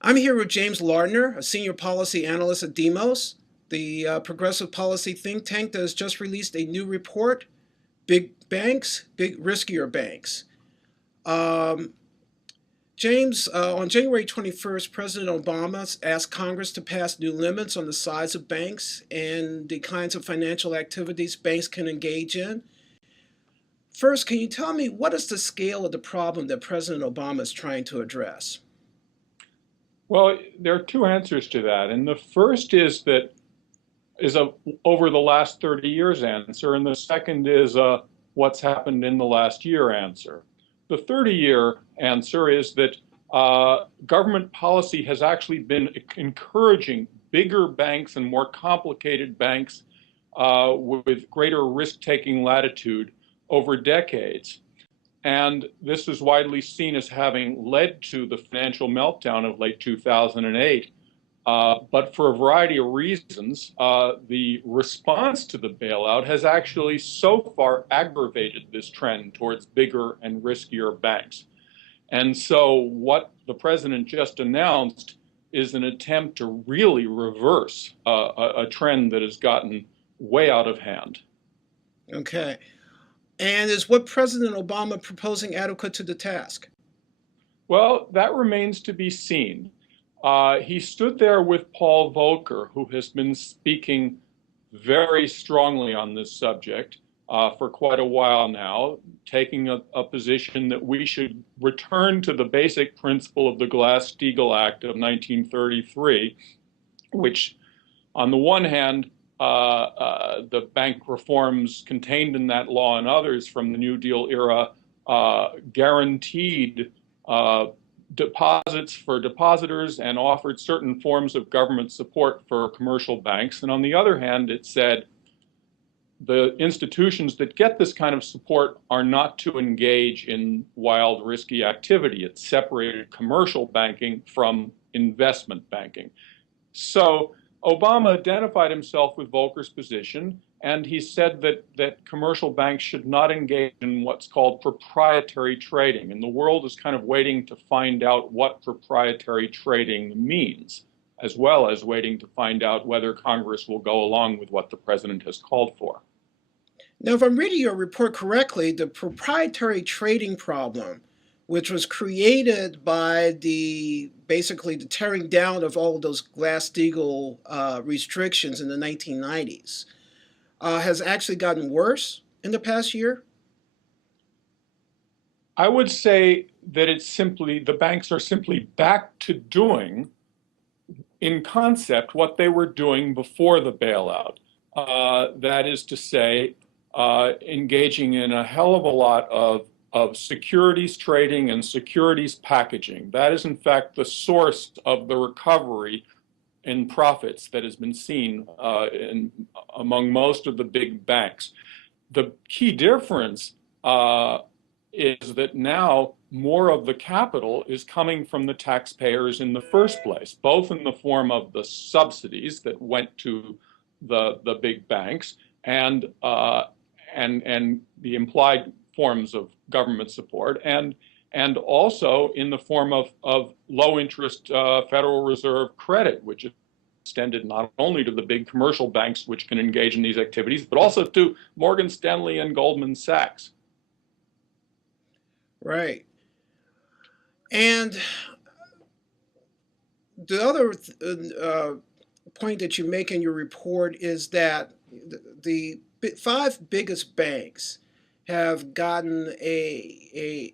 I'm here with James Lardner, a senior policy analyst at Demos, the progressive policy think tank that has just released a new report, Big Banks, Big Riskier Banks. Um, James, on January 21st, President Obama asked Congress to pass new limits on the size of banks and the kinds of financial activities banks can engage in. First, can you tell me what is the scale of the problem that President Obama is trying to address? Well, there are two answers to that. And the first is a over the last 30 years answer, and the second is a what's happened in the last year answer. The 30-year answer is that government policy has actually been encouraging bigger banks and more complicated banks with greater risk-taking latitude over decades. And this is widely seen as having led to the financial meltdown of late 2008. But for a variety of reasons, the response to the bailout has actually so far aggravated this trend towards bigger and riskier banks. And so what the president just announced is an attempt to really reverse a trend that has gotten way out of hand. Okay. And is what President Obama proposing adequate to the task? Well, that remains to be seen. He stood there with Paul Volcker, who has been speaking very strongly on this subject for quite a while now, taking a position that we should return to the basic principle of the Glass-Steagall Act of 1933, which, on the one hand, the bank reforms contained in that law and others from the New Deal era guaranteed deposits for depositors and offered certain forms of government support for commercial banks. And on the other hand, it said the institutions that get this kind of support are not to engage in wild, risky activity. It separated commercial banking from investment banking. So Obama identified himself with Volcker's position, and he said that commercial banks should not engage in what's called proprietary trading. And the world is kind of waiting to find out what proprietary trading means, as well as waiting to find out whether Congress will go along with what the president has called for. Now, if I'm reading your report correctly, the proprietary trading problem, which was created by the basically the tearing down of all of those Glass-Steagall restrictions in the 1990s, has actually gotten worse in the past year? I would say that it's simply the banks are simply back to doing, in concept, what they were doing before the bailout. That is to say, engaging in a hell of a lot of securities trading and securities packaging. That is, in fact, the source of the recovery in profits that has been seen among most of the big banks. The key difference is that now more of the capital is coming from the taxpayers in the first place, both in the form of the subsidies that went to the big banks and the implied forms of government support, and also in the form of low interest Federal Reserve credit, which is extended not only to the big commercial banks which can engage in these activities, but also to Morgan Stanley and Goldman Sachs. Right. And the other point that you make in your report is that the five biggest banks have gotten an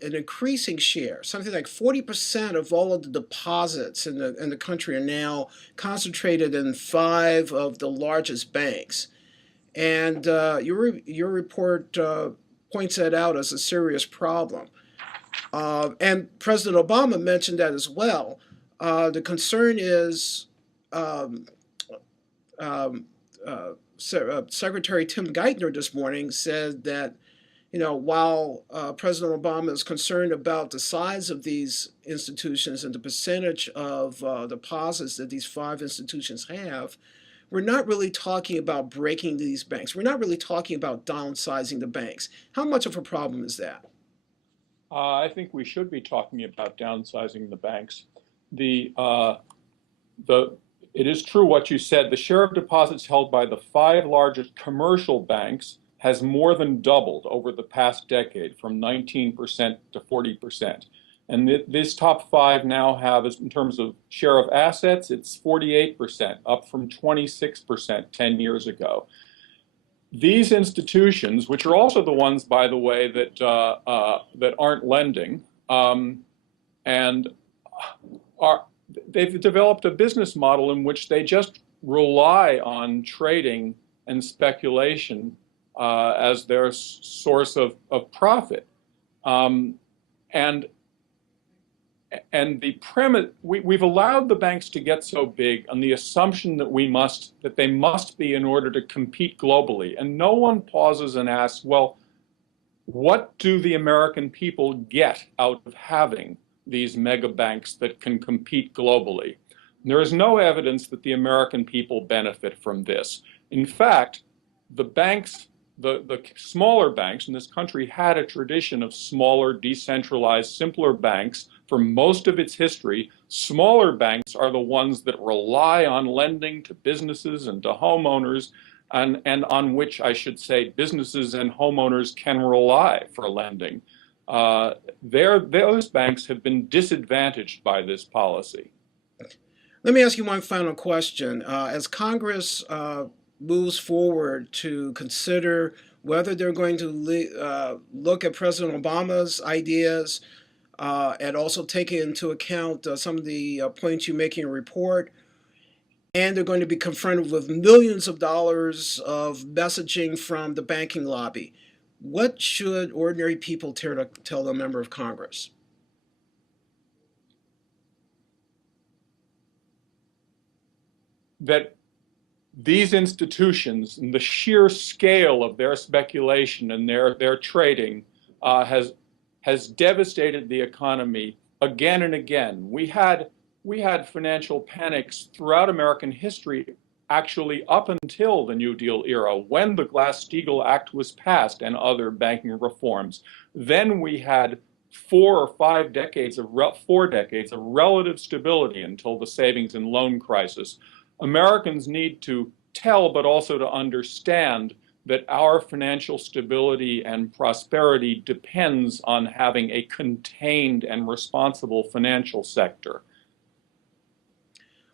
increasing share. Something like 40% of all of the deposits in the country are now concentrated in five of the largest banks. And your report points that out as a serious problem. And President Obama mentioned that as well. The concern is Secretary Tim Geithner this morning said that, while President Obama is concerned about the size of these institutions and the percentage of deposits that these five institutions have, we're not really talking about breaking these banks. We're not really talking about downsizing the banks. How much of a problem is that? I think we should be talking about downsizing the banks. it is true what you said. The share of deposits held by the 5 largest commercial banks has more than doubled over the past decade, from 19% to 40%. And these top 5 now have, in terms of share of assets, it's 48%, up from 26% 10 years ago. These institutions, which are also the ones, by the way, that aren't lending, and they've developed a business model in which they just rely on trading and speculation as their source of profit. And the premise, we've allowed the banks to get so big on the assumption that they must be in order to compete globally. And no one pauses and asks, well, what do the American people get out of having these mega banks that can compete globally? There is no evidence that the American people benefit from this. In fact, the banks, the smaller banks in this country had a tradition of smaller, decentralized, simpler banks for most of its history. Smaller banks are the ones that rely on lending to businesses and to homeowners, and on which, I should say, businesses and homeowners can rely for lending. Those banks have been disadvantaged by this policy. Let me ask you one final question. As Congress moves forward to consider whether they're going to look at President Obama's ideas and also take into account some of the points you make in your report, and they're going to be confronted with millions of dollars of messaging from the banking lobby, what should ordinary people tell a member of Congress? That these institutions and the sheer scale of their speculation and their trading has devastated the economy again and again. We had financial panics throughout American history, actually up until the New Deal era, when the GlassSteagall Act was passed and other banking reforms. Then we had 4 decades of relative stability until the savings and loan crisis. Americans need to tell, but also to understand, that our financial stability and prosperity depends on having a contained and responsible financial sector.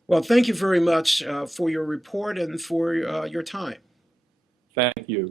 Well, thank you very much for your report and for your time. Thank you.